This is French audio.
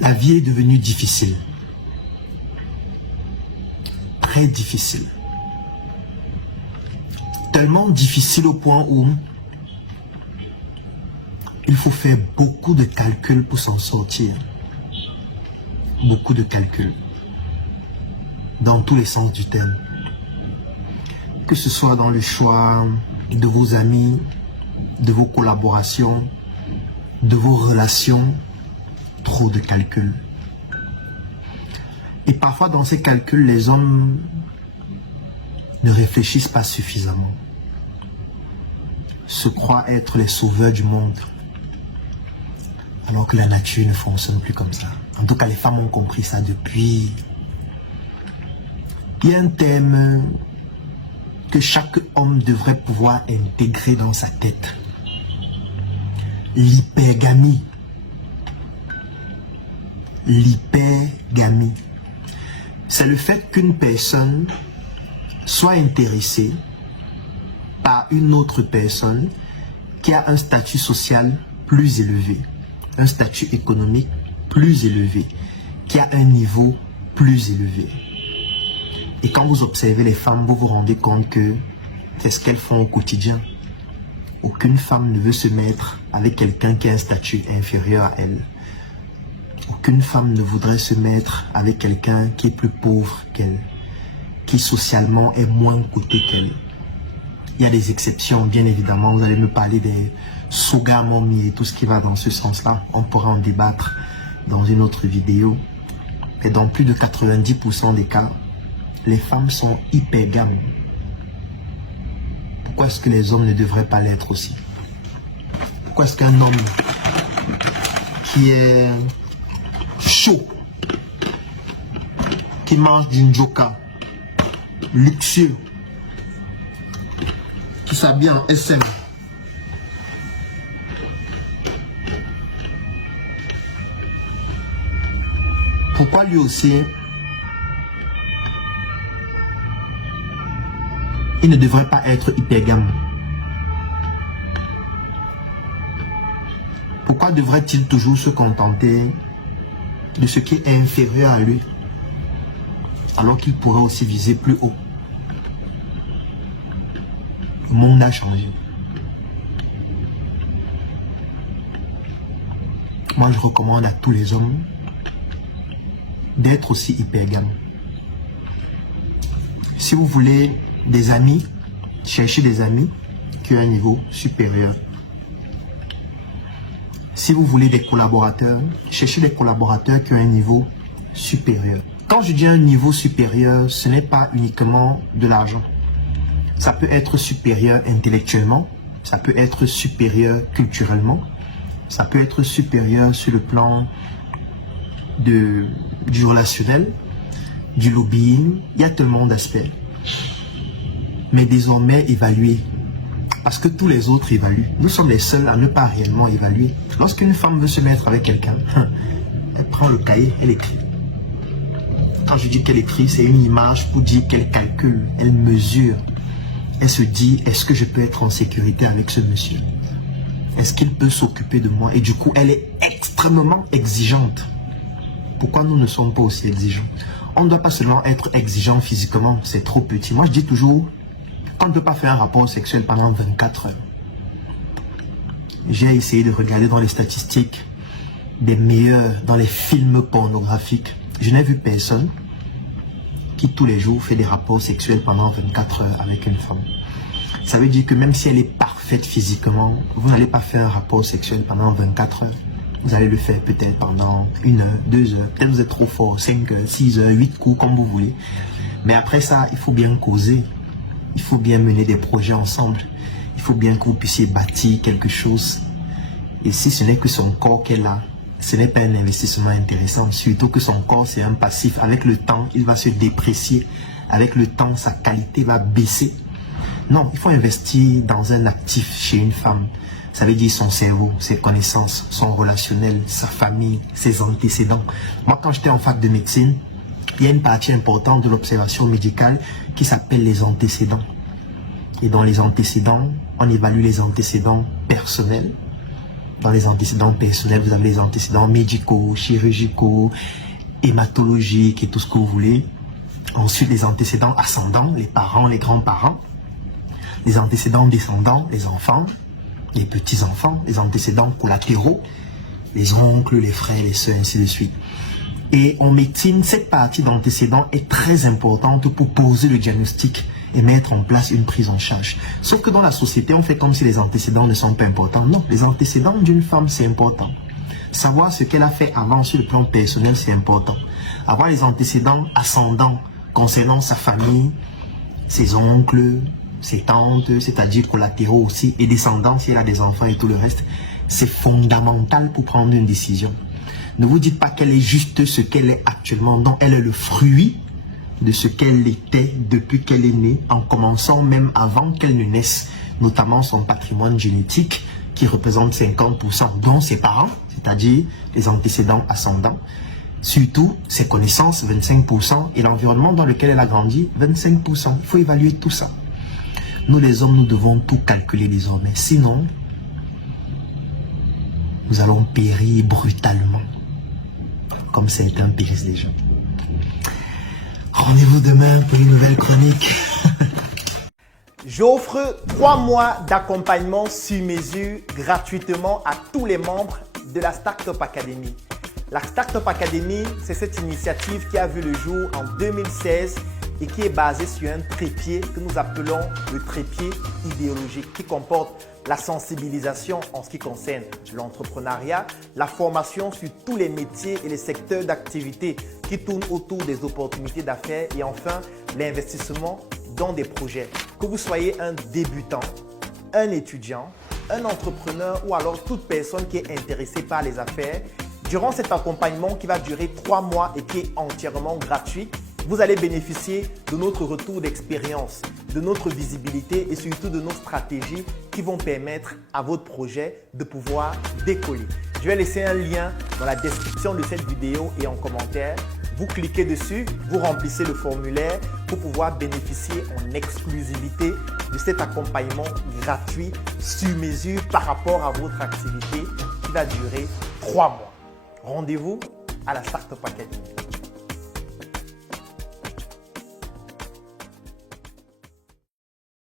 La vie est devenue difficile. Très difficile. Tellement difficile au point où il faut faire beaucoup de calculs pour s'en sortir. Beaucoup de calculs. Dans tous les sens du terme. Que ce soit dans le choix de vos amis, de vos collaborations, de vos relations, trop de calculs. Et parfois dans ces calculs, les hommes ne réfléchissent pas suffisamment. Se croient être les sauveurs du monde. Alors que la nature ne fonctionne plus comme ça. En tout cas, les femmes ont compris ça depuis. Il y a un thème que chaque homme devrait pouvoir intégrer dans sa tête. L'hypergamie. L'hypergamie. C'est le fait qu'une personne soit intéressée par une autre personne qui a un statut social plus élevé, un statut économique plus élevé, qui a un niveau plus élevé. Et quand vous observez les femmes, vous vous rendez compte que c'est ce qu'elles font au quotidien. Aucune femme ne veut se mettre avec quelqu'un qui a un statut inférieur à elle. Aucune femme ne voudrait se mettre avec quelqu'un qui est plus pauvre qu'elle, qui socialement est moins coté qu'elle. Il y a des exceptions, bien évidemment. Vous allez me parler des sugar mommy et tout ce qui va dans ce sens-là. On pourra en débattre dans une autre vidéo. Et dans plus de 90% des cas, les femmes sont hypergames. Pourquoi est-ce que les hommes ne devraient pas l'être aussi? Pourquoi est-ce qu'un homme qui est chaud, qui mange du njoka, luxueux, qui s'habille en SM, pourquoi lui aussi il ne devrait pas être hypergame? Pourquoi devrait-il toujours se contenter de ce qui est inférieur à lui, alors qu'il pourrait aussi viser plus haut? Le monde a changé. Moi, je recommande à tous les hommes d'être aussi hypergames. Si vous voulez des amis, cherchez des amis qui ont un niveau supérieur. Si vous voulez des collaborateurs, cherchez des collaborateurs qui ont un niveau supérieur. Quand je dis un niveau supérieur, ce n'est pas uniquement de l'argent. Ça peut être supérieur intellectuellement, ça peut être supérieur culturellement, ça peut être supérieur sur le plan du relationnel, du lobbying. Il y a tellement d'aspects. Mais désormais évaluer. Parce que tous les autres évaluent. Nous sommes les seuls à ne pas réellement évaluer. Lorsqu'une femme veut se mettre avec quelqu'un, elle prend le cahier, elle écrit. Quand je dis qu'elle écrit, c'est une image pour dire qu'elle calcule, elle mesure. Elle se dit, est-ce que je peux être en sécurité avec ce monsieur? Est-ce qu'il peut s'occuper de moi? Et du coup, elle est extrêmement exigeante. Pourquoi nous ne sommes pas aussi exigeants? On ne doit pas seulement être exigeant physiquement, c'est trop petit. Moi, je dis toujours qu'on ne peut pas faire un rapport sexuel pendant 24 heures. J'ai essayé de regarder dans les statistiques des meilleurs, dans les films pornographiques. Je n'ai vu personne qui tous les jours fait des rapports sexuels pendant 24 heures avec une femme. Ça veut dire que même si elle est parfaite physiquement, vous n'allez pas faire un rapport sexuel pendant 24 heures. Vous allez le faire peut-être pendant 1 heure, 2 heures. Peut-être vous êtes trop fort, 5 heures, 6 heures, 8 coups, comme vous voulez. Mais après ça, il faut bien causer. Il faut bien mener des projets ensemble. Il faut bien que vous puissiez bâtir quelque chose. Et si ce n'est que son corps qu'elle a, ce n'est pas un investissement intéressant. Surtout que son corps, c'est un passif. Avec le temps, il va se déprécier. Avec le temps, sa qualité va baisser. Non, il faut investir dans un actif chez une femme. Ça veut dire son cerveau, ses connaissances, son relationnel, sa famille, ses antécédents. Moi, quand j'étais en fac de médecine, il y a une partie importante de l'observation médicale qui s'appelle les antécédents. Et dans les antécédents, on évalue les antécédents personnels, Dans les antécédents personnels, vous avez les antécédents médicaux, chirurgicaux, hématologiques et tout ce que vous voulez. Ensuite, les antécédents ascendants, les parents, les grands-parents. Les antécédents descendants, les enfants, les petits-enfants. Les antécédents collatéraux, les oncles, les frères, les sœurs, ainsi de suite. Et en médecine, cette partie d'antécédents est très importante pour poser le diagnostic et mettre en place une prise en charge. Sauf que dans la société, on fait comme si les antécédents ne sont pas importants. Non, les antécédents d'une femme, c'est important. Savoir ce qu'elle a fait avant sur le plan personnel, c'est important. Avoir les antécédents ascendants concernant sa famille, ses oncles, ses tantes, c'est-à-dire collatéraux aussi, et descendants si elle a des enfants et tout le reste, c'est fondamental pour prendre une décision. Ne vous dites pas qu'elle est juste ce qu'elle est actuellement. Non, elle est le fruit de ce qu'elle était depuis qu'elle est née, en commençant même avant qu'elle ne naisse, notamment son patrimoine génétique qui représente 50%, dont ses parents, c'est-à-dire les antécédents ascendants, surtout ses connaissances, 25%, et l'environnement dans lequel elle a grandi, 25%. Il faut évaluer tout ça. Nous les hommes, nous devons tout calculer désormais. Sinon, nous allons périr brutalement, comme certains périssent déjà. Rendez-vous demain pour une nouvelle chronique. J'offre 3 mois d'accompagnement sur mesure gratuitement à tous les membres de la Startup Academy. La Startup Academy, c'est cette initiative qui a vu le jour en 2016 et qui est basée sur un trépied que nous appelons le trépied idéologique, qui comporte la sensibilisation en ce qui concerne l'entrepreneuriat, la formation sur tous les métiers et les secteurs d'activité qui tournent autour des opportunités d'affaires et enfin l'investissement dans des projets. Que vous soyez un débutant, un étudiant, un entrepreneur ou alors toute personne qui est intéressée par les affaires, durant cet accompagnement qui va durer 3 mois et qui est entièrement gratuit, vous allez bénéficier de notre retour d'expérience, de notre visibilité et surtout de nos stratégies qui vont permettre à votre projet de pouvoir décoller. Je vais laisser un lien dans la description de cette vidéo et en commentaire. Vous cliquez dessus, vous remplissez le formulaire pour pouvoir bénéficier en exclusivité de cet accompagnement gratuit sur mesure par rapport à votre activité qui va durer 3 mois. Rendez-vous à la Startup Academy.